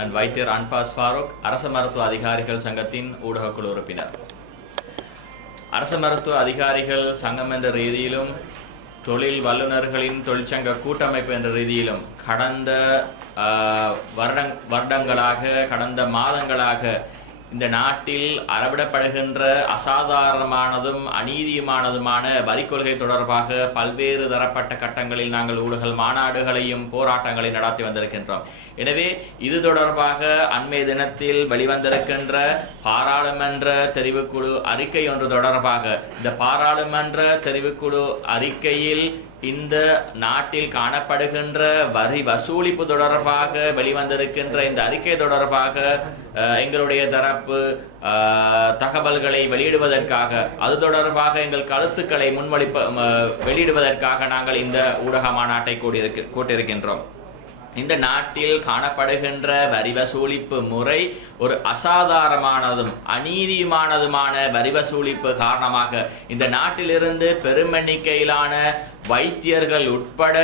நான் வைத்தியர் அன்பாஸ் ஃபாரூக் அரச மருத்துவ அதிகாரிகள் சங்கத்தின் ஊடகக்குழு உறுப்பினர். அரச மருத்துவ அதிகாரிகள் சங்கம் என்ற ரீதியிலும் தொழில் வல்லுநர்களின் தொழிற்சங்க கூட்டமைப்பு என்ற ரீதியிலும் கடந்த ஆஹ், வருடங் வருடங்களாக கடந்த மாதங்களாக இந்த நாட்டில் அறவிடப்படுகின்ற அசாதாரணமானதும் அநீதியுமானதுமான வரி கொள்கை தொடர்பாக பல்வேறு தரப்பட்ட கட்டங்களில் நாங்கள் ஊழல் மாநாடுகளையும் போராட்டங்களையும் நடத்தி வந்திருக்கின்றோம். எனவே இது தொடர்பாக அண்மை தினத்தில் வெளிவந்திருக்கின்ற பாராளுமன்ற தெரிவுக்குழு அறிக்கை ஒன்று தொடர்பாக இந்த பாராளுமன்ற தெரிவுக்குழு அறிக்கையில் இந்த நாட்டில் காணப்படுகின்ற வரி வசூலிப்பு தொடர்பாக வெளிவந்திருக்கின்ற இந்த அறிக்கை தொடர்பாக அஹ், எங்களுடைய தரப்பு தகவல்களை வெளியிடுவதற்காக அது தொடர்பாக எங்கள் கருத்துக்களை முன்மொழிப்ப வெளியிடுவதற்காக நாங்கள் இந்த ஊடக மாநாட்டை கூடியிருக்க கூட்டியிருக்கின்றோம். இந்த நாட்டில் காணப்படுகின்ற வரி வசூலிப்பு முறை ஒரு அசாதாரணமானதும் அநீதியுமானதுமான வரி வசூலிப்பு காரணமாக இந்த நாட்டிலிருந்து பெருமெண்ணிக்கையிலான வைத்தியர்கள் உட்பட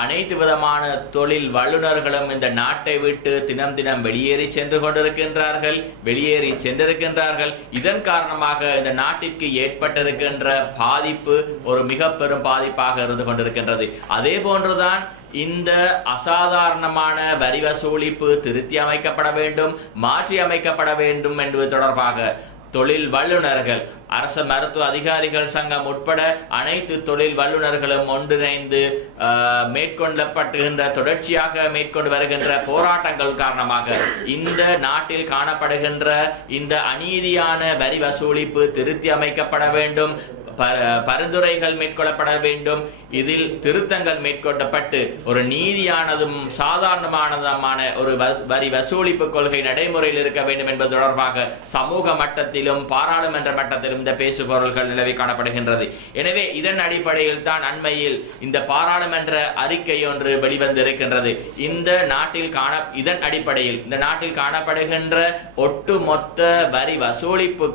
அனைத்து விதமான தொழில் வல்லுநர்களும் இந்த நாட்டை விட்டு தினம் தினம் வெளியேறி சென்று கொண்டிருக்கின்றார்கள் வெளியேறி சென்றிருக்கின்றார்கள். இதன் காரணமாக இந்த நாட்டிற்கு ஏற்பட்டிருக்கின்ற பாதிப்பு ஒரு மிக பெரும் பாதிப்பாக இருந்து கொண்டிருக்கின்றது. அதே போன்றுதான் இந்த அசாதாரணமான வரி வசூலிப்பு திருத்தி அமைக்கப்பட வேண்டும் மாற்றி அமைக்கப்பட வேண்டும் என்பது தொடர்பாக தொழில் வல்லுநர்கள். அரச மருத்துவ அதிகாரிகள் சங்கம் உட்பட அனைத்து தொழில் வல்லுநர்களும் ஒன்றிணைந்து ஆஹ், மேற்கொள்ளப்படுகின்ற தொடர்ச்சியாக மேற்கொண்டு வருகின்ற போராட்டங்கள் காரணமாக இந்த நாட்டில் காணப்படுகின்ற இந்த அநீதியான வரி வசூலிப்பு திருத்தி அமைக்கப்பட வேண்டும். பரிந்துரைகள் மேற்கொள்ளப்பட வேண்டும். இதில் திருத்தங்கள் மேற்கொள்ளப்பட்டு ஒரு நீதியானதும் சாதாரணமானதுமான ஒரு வரி வசூலிப்பு கொள்கை நடைமுறையில் இருக்க வேண்டும் என்பது தொடர்பாக சமூக மட்டத்திலும் பாராளுமன்ற மட்டத்திலும் இந்த பேசுபொருள்கள் நிலவி காணப்படுகின்றது. எனவே இதன் அடிப்படையில் தான் அண்மையில் இந்த பாராளுமன்ற அறிக்கை ஒன்று வெளிவந்திருக்கின்றது. இந்த நாட்டில் காண இதன் அடிப்படையில் இந்த நாட்டில் காணப்படுகின்ற ஒட்டுமொத்த வரி வசூலிப்பு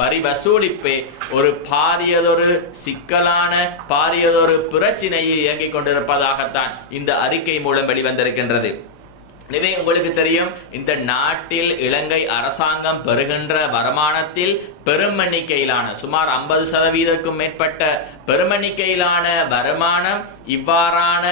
வரி வசூலிப்பே ஒரு பாரியதொரு சிக்கலான பாரியதொரு பிரச்சினையில் இயங்கிக் கொண்டிருப்பதாகத்தான் இந்த அறிக்கை மூலம் வெளிவந்திருக்கின்றது. எனவே உங்களுக்கு தெரியும் இந்த நாட்டில் இலங்கை அரசாங்கம் பெறுகின்ற வருமானத்தில் பெரும் எண்ணிக்கையிலான சுமார் ஐம்பது சதவீதக்கும் மேற்பட்ட பெருமெண்ணிக்கையிலான வருமானம் இவ்வாறான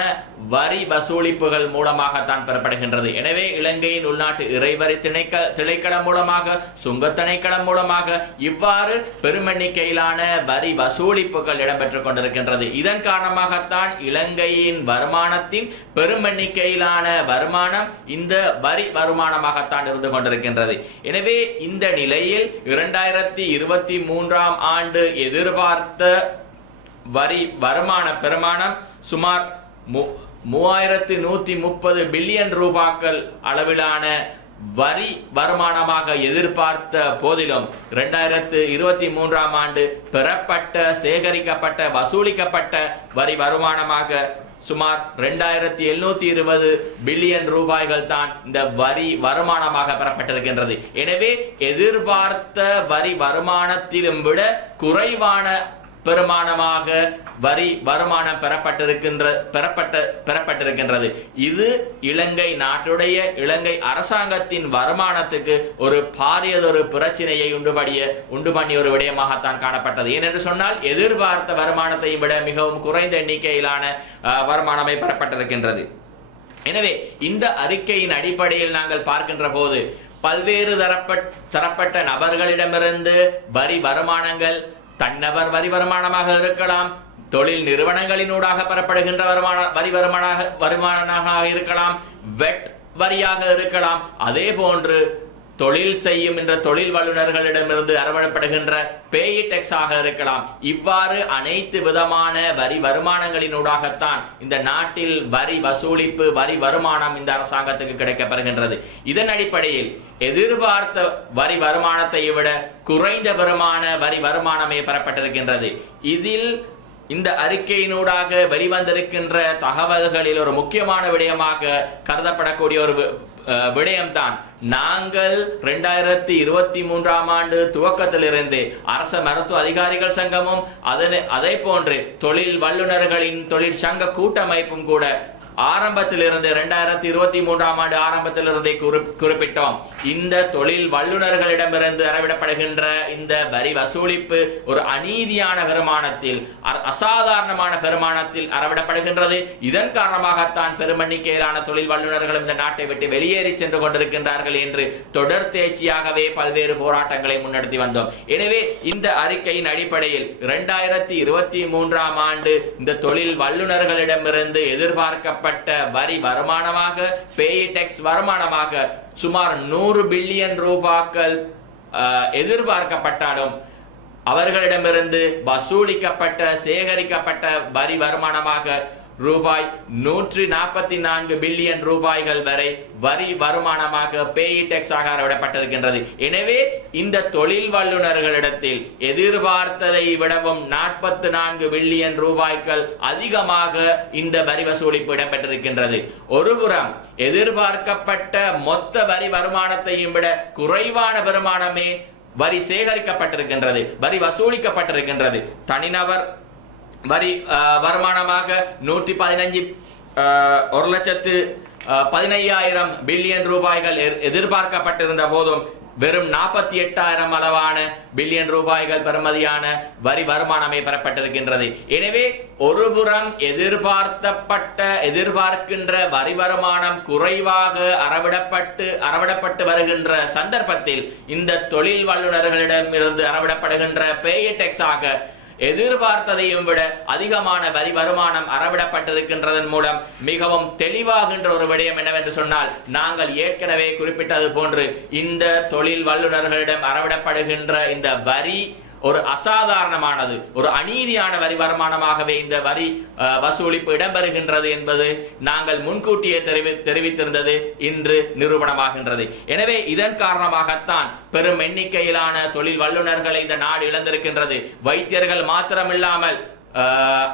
வரி வசூலிப்புகள் மூலமாகத்தான் பெறப்படுகின்றது. எனவே இலங்கையின் உள்நாட்டு இறைவரி திணைக்க திணைக்களம் மூலமாக சுங்க திணைக்களம் மூலமாக இவ்வாறு பெருமெண்ணிக்கையிலான வரி வசூலிப்புகள் இடம்பெற்றுக் கொண்டிருக்கின்றது. இதன் காரணமாகத்தான் இலங்கையின் வருமானத்தின் பெருமெண்ணிக்கையிலான வருமானம் இந்த வரி வருமானமாகத்தான் இருந்து கொண்டிருக்கின்றது. எனவே இந்த நிலையில் இரண்டாயிரத்தி இருபத்தி மூன்றாம் ஆண்டு எதிர்பார்த்த வரி வருமான பெருமானம் சுமார் மூவாயிரத்து நூத்தி முப்பது பில்லியன் ரூபாக்கள் அளவிலான வரி வருமானமாக எதிர்பார்த்த போதிலும் இரண்டாயிரத்து இருபத்தி மூன்றாம் ஆண்டு பெறப்பட்ட சேகரிக்கப்பட்ட வசூலிக்கப்பட்ட வரி வருமானமாக சுமார் ரெண்டாயிரத்தி எழுநூத்தி இருபது பில்லியன் ரூபாய்கள் தான் இந்த வரி வருமானமாக பெறப்பட்டிருக்கின்றது. எனவே எதிர்பார்த்த வரி வருமானத்திலும் விட குறைவான பெருமானமாக வரி வருமானம் பெறப்பட்டிருக்கின்ற பெறப்பட்ட பெறப்பட்டிருக்கின்றது. இது இலங்கை நாட்டுடைய இலங்கை அரசாங்கத்தின் வருமானத்துக்கு ஒரு பாரியதொரு பிரச்சனையை உண்டுபடிய உண்டு பண்ணி ஒரு விடயமாகத்தான் காணப்பட்டது. ஏனென்று சொன்னால் எதிர்பார்த்த வருமானத்தை விட மிகவும் குறைந்த எண்ணிக்கையிலான அஹ், வருமானமே பெறப்பட்டிருக்கின்றது. எனவே இந்த அறிக்கையின் அடிப்படையில் நாங்கள் பார்க்கின்ற போது பல்வேறு தரப்பட் தரப்பட்ட நபர்களிடமிருந்து வரி வருமானங்கள் தன்னவர் வரி வருமானமாக இருக்கலாம். தொழில் நிறுவனங்களினூடாக பெறப்படுகின்ற வருமான வரி வருமானாக வருமானமாக இருக்கலாம். வெட் வரியாக இருக்கலாம். அதே போன்று தொழில் செய்யும் என்ற தொழில் வல்லுநர்களிடமிருந்து அறவிடப்படுகின்ற பேயி டெக்ஸாக இருக்கலாம். இவ்வாறு அனைத்து விதமான வரி வருமானங்களினூடாகத்தான் இந்த நாட்டில் வரி வசூலிப்பு வரி வருமானம் இந்த அரசாங்கத்துக்கு கிடைக்கப்பெறுகின்றது இதன் அடிப்படையில் எதிர்பார்த்த வரி வருமானத்தை விட குறைந்த வருமான வரி வருமானமே பெறப்பட்டிருக்கின்றது. இதில் இந்த அறிக்கையினூடாக வெளிவந்திருக்கின்ற தகவல்களில் ஒரு முக்கியமான விடயமாக கருதப்படக்கூடிய ஒரு வி- அஹ் விடயம்தான். நாங்கள் ரெண்டாயிரத்தி இருபத்தி மூன்றாம் ஆண்டு துவக்கத்திலிருந்து அரச மருத்துவ அதிகாரிகள் சங்கமும் அதனை அதே போன்று தொழில் வல்லுநர்களின் தொழிற்சங்க கூட்டமைப்பும் கூட ஆரம்பத்திலிருந்து இரண்டாயிரத்தி இருபத்தி மூன்றாம் ஆண்டு ஆரம்பத்திலிருந்தே குறி குறிப்பிட்டோம். இந்த தொழில் வல்லுநர்களிடமிருந்து அறவிடப்படுகின்ற இந்த வரி வசூலிப்பு ஒரு அநீதியான வருமானத்தில் அசாதாரணமான பெருமானத்தில் அறவிடப்படுகின்றது. இதன் காரணமாகத்தான் பெருமண்ணிக்கையிலான தொழில் வல்லுநர்களும் இந்த நாட்டை விட்டு வெளியேறி சென்று கொண்டிருக்கின்றார்கள் என்று தொடர் தேர்ச்சியாகவே பல்வேறு போராட்டங்களை முன்னெடுத்து வந்தோம். எனவே இந்த அறிக்கையின் அடிப்படையில் இரண்டாயிரத்தி இருபத்தி மூன்றாம் ஆண்டு இந்த தொழில் வல்லுநர்களிடமிருந்து எதிர்பார்க்கப்பட்ட வரி வருமானமாக பேய் டெக்ஸ் வருமானமாக சுமார் நூறு பில்லியன் ரூபாக்கள் எதிர்பார்க்கப்பட்டாலும் அவர்களிடமிருந்து வசூலிக்கப்பட்ட சேகரிக்கப்பட்ட வரி வருமானமாக ரூபாய் நூற்றி நாற்பத்தி நான்கு பில்லியன் ரூபாய்கள் வரை வரி வருமானமாக பேயி டெக்ஸாக விடப்பட்டிருக்கின்றது. எனவே இந்த தொழில் வல்லுநர்களிடத்தில் எதிர்பார்த்ததை விடவும் நாற்பத்தி நான்கு பில்லியன் ரூபாய்கள் அதிகமாக இந்த வரி வசூலிப்பு இடம்பெற்றிருக்கின்றது. ஒருபுறம் எதிர்பார்க்கப்பட்ட மொத்த வரி வருமானத்தையும் விட குறைவான வருமானமே வரி சேகரிக்கப்பட்டிருக்கின்றது வரி வசூலிக்கப்பட்டிருக்கின்றது. தனிநபர் வரி வருமானமாக நூற்றி பதினஞ்சு ஒரு லட்சத்து பதினையாயிரம் பில்லியன் ரூபாய்கள் எதிர்- எதிர்பார்க்கப்பட்டிருந்த போதும் வெறும் நாற்பத்தி எட்டாயிரம் அளவான பில்லியன் ரூபாய்கள் பெறுமதியான வரி வருமானமே பெறப்பட்டிருக்கின்றது. எனவே ஒருபுறம் எதிர்பார்த்தப்பட்ட எதிர்பார்க்கின்ற வரி வருமானம் குறைவாக அறவிடப்பட்டு அறவிடப்பட்டு வருகின்ற சந்தர்ப்பத்தில் இந்த தொழில் வல்லுநர்களிடமிருந்து அறவிடப்படுகின்ற பேய டெக்ஸாக எதிர்பார்த்ததையும் விட அதிகமான வரி வருமானம் அறவிடப்பட்டிருக்கின்றதன் மூலம் மிகவும் தெளிவாகின்ற ஒரு விடயம் என்னவென்று சொன்னால் நாங்கள் ஏற்கனவே குறிப்பிட்டது போன்று இந்த தொழில் வல்லுநர்களிடம் அறவிடப்படுகின்ற இந்த வரி ஒரு அசாதாரணமானது ஒரு அநீதியான வரி வருமானமாகவே இந்த வரி வசூலிப்பு இடம்பெறுகின்றது என்பது நாங்கள் முன்கூட்டியே தெரிவி தெரிவித்திருந்தது இன்று நிரூபணமாகின்றது. எனவே இதன் காரணமாகத்தான் பெரும் எண்ணிக்கையிலான தொழில் வல்லுநர்களை இந்த நாடு இழந்திருக்கின்றது. வைத்தியர்கள் மாத்திரமில்லாமல்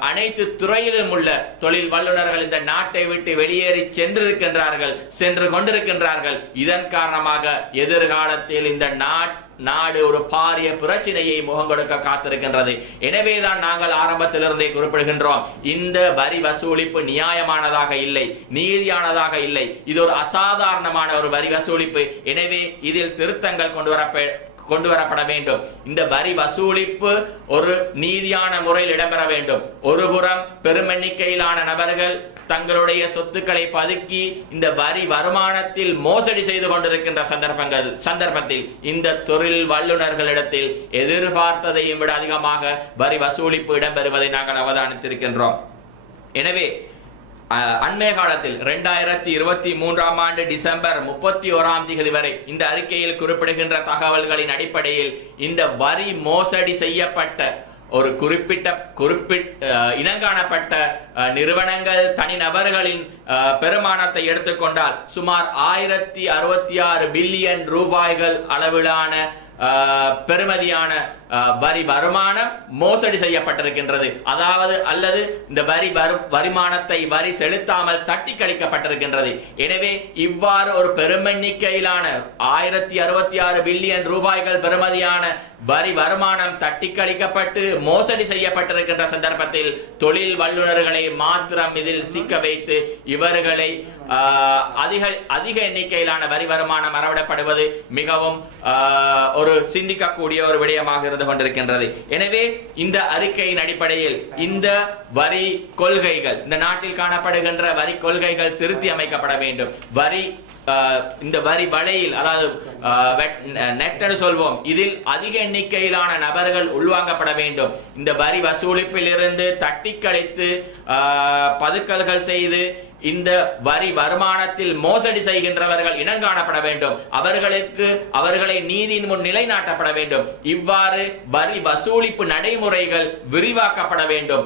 அனைத்து துறையிலும் உள்ள தொழில் வல்லுநர்கள் இந்த நாட்டை விட்டு வெளியேறி சென்றிருக்கின்றார்கள் சென்று கொண்டிருக்கின்றார்கள். இதன் காரணமாக எதிர்காலத்தில் இந்த நாட் நாடு ஒரு பாரிய பிரச்சனையை முகம் கொடுக்க காத்திருக்கின்றது. எனவேதான் நாங்கள் ஆரம்பத்திலிருந்தே குறிப்பிடுகின்றோம். இந்த வரி வசூலிப்பு நியாயமானதாக இல்லை நீதியானதாக இல்லை. இது ஒரு அசாதாரணமான ஒரு வரி வசூலிப்பு. எனவே இதில் திருத்தங்கள் கொண்டு வரப்ப கொண்டு வரப்பட வேண்டும். இந்த வரி வசூலிப்பு ஒரு நீதியான முறையில் இடம்பெற வேண்டும். ஒருபுறம் பெருமெண்ணிக்கையிலான நபர்கள் தங்களுடைய சொத்துக்களை பதுக்கி இந்த வரி வருமானத்தில் மோசடி செய்து கொண்டிருக்கின்ற சந்தர்ப்பங்கள் சந்தர்ப்பத்தில் இந்த தொழில் வல்லுநர்களிடத்தில் எதிர்பார்த்ததையும் விட அதிகமாக வரி வசூலிப்பு இடம்பெறுவதை நாங்கள் அவதானித்திருக்கின்றோம். எனவே அஹ், அண்மைய காலத்தில் இரண்டாயிரத்தி இருபத்தி மூன்றாம் ஆண்டு டிசம்பர் முப்பத்தி ஓராம் தேதி வரை இந்த அறிக்கையில் குறிப்பிடுகின்ற தகவல்களின் அடிப்படையில் இந்த வரி மோசடி செய்யப்பட்ட ஒரு குறிப்பிட்ட குறிப்பிட் அஹ், இனங்காணப்பட்ட அஹ், நிறுவனங்கள் தனிநபர்களின் பெருமானத்தை எடுத்துக்கொண்டால் சுமார் ஆயிரத்தி அறுபத்தி ஆறு பில்லியன் ரூபாய்கள் அளவிலான பெருமதியான பெறுமதியான வரி வருமானம் மோசடி செய்யப்பட்டிருக்கின்றது. அதாவது அல்லது இந்த வரி வரு வருமானத்தை வரி செலுத்தாமல் தட்டி கழிக்கப்பட்டிருக்கின்றது. எனவே இவ்வாறு ஒரு பெருமெண்ணிக்கையிலான ஆயிரத்தி அறுபத்தி ஆறு பில்லியன் ரூபாய்கள் பெறுமதியான வரி வருமானம் தட்டி கழிக்கப்பட்டு மோசடி செய்யப்பட்டிருக்கின்ற சந்தர்ப்பத்தில் தொழில் வல்லுநர்களை மாத்திரம் இதில் சிக்க வைத்து இவர்களை அதிக அதிக எண்ணிக்கையிலான வரி வருமானம் அறவிடப்படுவது மிகவும் ஆஹ், ஒரு சிந்திக்கக்கூடிய ஒரு விடயமாக நடந்து கொண்டிருக்கின்றது. எனவே இந்த அறிக்கையின் அடிப்படையில் இந்த வரி கொள்கைகள் இந்த நாட்டில் காணப்படுகின்ற வரி கொள்கைகள் திருத்தி அமைக்கப்பட வேண்டும். வரி இந்த வரி வலையில் அதாவது நெட்னு சொல்வோம் இதில் அதிக எண்ணிக்கையிலான நபர்கள் உள்வாங்கப்பட வேண்டும். இந்த வரி வசூலிப்பில் இருந்து தட்டி கழித்து பதுக்கல்கள் செய்து இந்த வரி வருமானத்தில் மோசடி செய்கின்றவர்கள் இனங்காணப்பட வேண்டும். அவர்களுக்கு அவர்களை நீதியின் முன் நிலைநாட்டப்பட வேண்டும். இவ்வாறு வரி வசூலிப்பு நடைமுறைகள் விரிவாக்கப்பட வேண்டும்.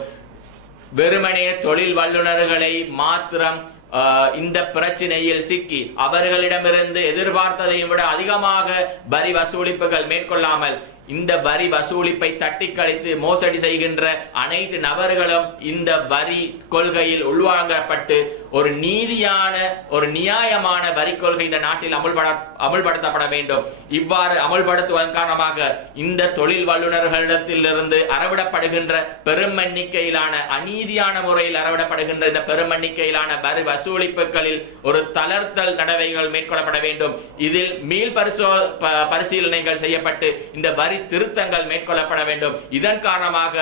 வெறுமனே தொழில் வல்லுநர்களை மாத்திரம் ஆஹ், இந்த பிரச்சனையில் சிக்கி அவர்களிடமிருந்து எதிர்பார்த்ததையும் விட அதிகமாக வரி வசூலிப்புகள் மேற்கொள்ளாமல் இந்த வரி வசூலிப்பை தட்டி கழித்து மோசடி செய்கின்ற அனைத்து நபர்களும் இந்த வரி கொள்கையில் உள்வாங்கப்பட்டு ஒரு நீதியான ஒரு நியாயமான வரி கொள்கை இந்த நாட்டில் அமுல்பட அமுல்படுத்தப்பட வேண்டும். இவ்வாறு அமுல்படுத்துவதன் காரணமாக இந்த தொழில் வல்லுநர்களிடத்திலிருந்து அறவிடப்படுகின்ற பெரும் எண்ணிக்கையிலான அநீதியான முறையில் அறவிடப்படுகின்ற இந்த பெரும் எண்ணிக்கையிலான வரி வசூலிப்புகளில் ஒரு தளர்த்தல் நடவடிக்கைகள் மேற்கொள்ளப்பட வேண்டும். இதில் மீள் பரிசோ பரிசீலனைகள் செய்யப்பட்டு இந்த வரி திருத்தங்கள் மேற்கொள்ளப்பட வேண்டும். இதன் காரணமாக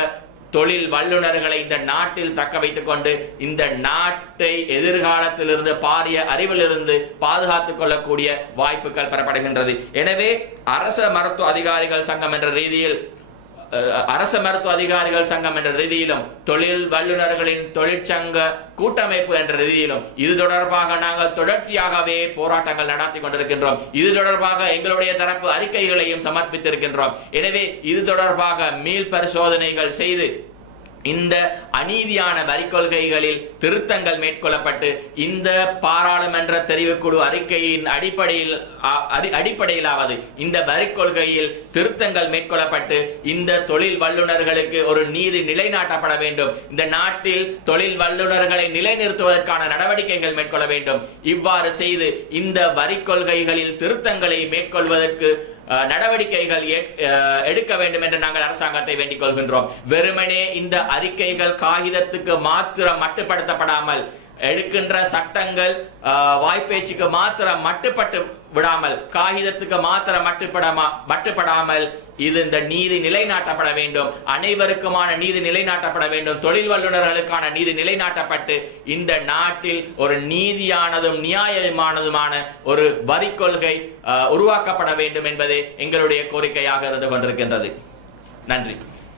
தொழில் வல்லுநர்களை இந்த நாட்டில் தக்க வைத்துக் கொண்டு இந்த நாட்டை எதிர்காலத்திலிருந்து பாரிய அறிவிலிருந்து பாதுகாத்துக் கொள்ளக்கூடிய வாய்ப்புகள் பெறப்படுகின்றது. எனவே அரச மருத்துவ அதிகாரிகள் சங்கம் என்ற ரீதியில் அரச மருத்துவ அதிகாரிகள் சங்கம் என்ற ரீதியிலும் தொழில் வல்லுநர்களின் தொழிற்சங்க கூட்டமைப்பு என்ற ரீதியிலும் இது தொடர்பாக நாங்கள் தொடர்ச்சியாகவே போராட்டங்கள் நடத்தி கொண்டிருக்கின்றோம். இது தொடர்பாக எங்களுடைய தரப்பு அறிக்கைகளையும் சமர்ப்பித்திருக்கின்றோம். எனவே இது தொடர்பாக மீள் பரிசோதனைகள் செய்து இந்த அநீதியான வரி கொள்கைகளில் திருத்தங்கள் மேற்கொள்ளப்பட்டு இந்த பாராளுமன்ற தெரிவுக்குழு அறிக்கையின் அடிப்படையில் அடிப்படையிலாவது இந்த வரி கொள்கையில் திருத்தங்கள் மேற்கொள்ளப்பட்டு இந்த தொழில் வல்லுநர்களுக்கு ஒரு நீதி நிலைநாட்டப்பட வேண்டும். இந்த நாட்டில் தொழில் வல்லுநர்களை நிலைநிறுத்துவதற்கான நடவடிக்கைகள் மேற்கொள்ள வேண்டும். இவ்வாறு செய்து இந்த வரி கொள்கைகளில் திருத்தங்களை மேற்கொள்வதற்கு நடவடிக்கைகள் அஹ், எடுக்க வேண்டும் என்று நாங்கள் அரசாங்கத்தை வேண்டிக் கொள்கின்றோம். வெறுமனே இந்த அறிக்கைகள் காகிதத்துக்கு மாத்திரம் மட்டுப்படுத்தப்படாமல் எடுக்கின்ற சட்டங்கள் வாய்ப்பேச்சுக்கு மாத்திரம் மட்டுப்பட்டு விடாமல் காகிதத்துக்கு மாத்திரம் மட்டுப்படாம மட்டுப்படாமல் இது இந்த நீதி நிலைநாட்டப்பட வேண்டும். அனைவருக்குமான நீதி நிலைநாட்டப்பட வேண்டும். தொழில் வல்லுநர்களுக்கான நீதி நிலைநாட்டப்பட்டு இந்த நாட்டில் ஒரு நீதியானதும் நியாயமானதுமான ஒரு வரி கொள்கை அஹ், உருவாக்கப்பட வேண்டும் என்பதே எங்களுடைய கோரிக்கையாக இருந்து கொண்டிருக்கின்றது. நன்றி.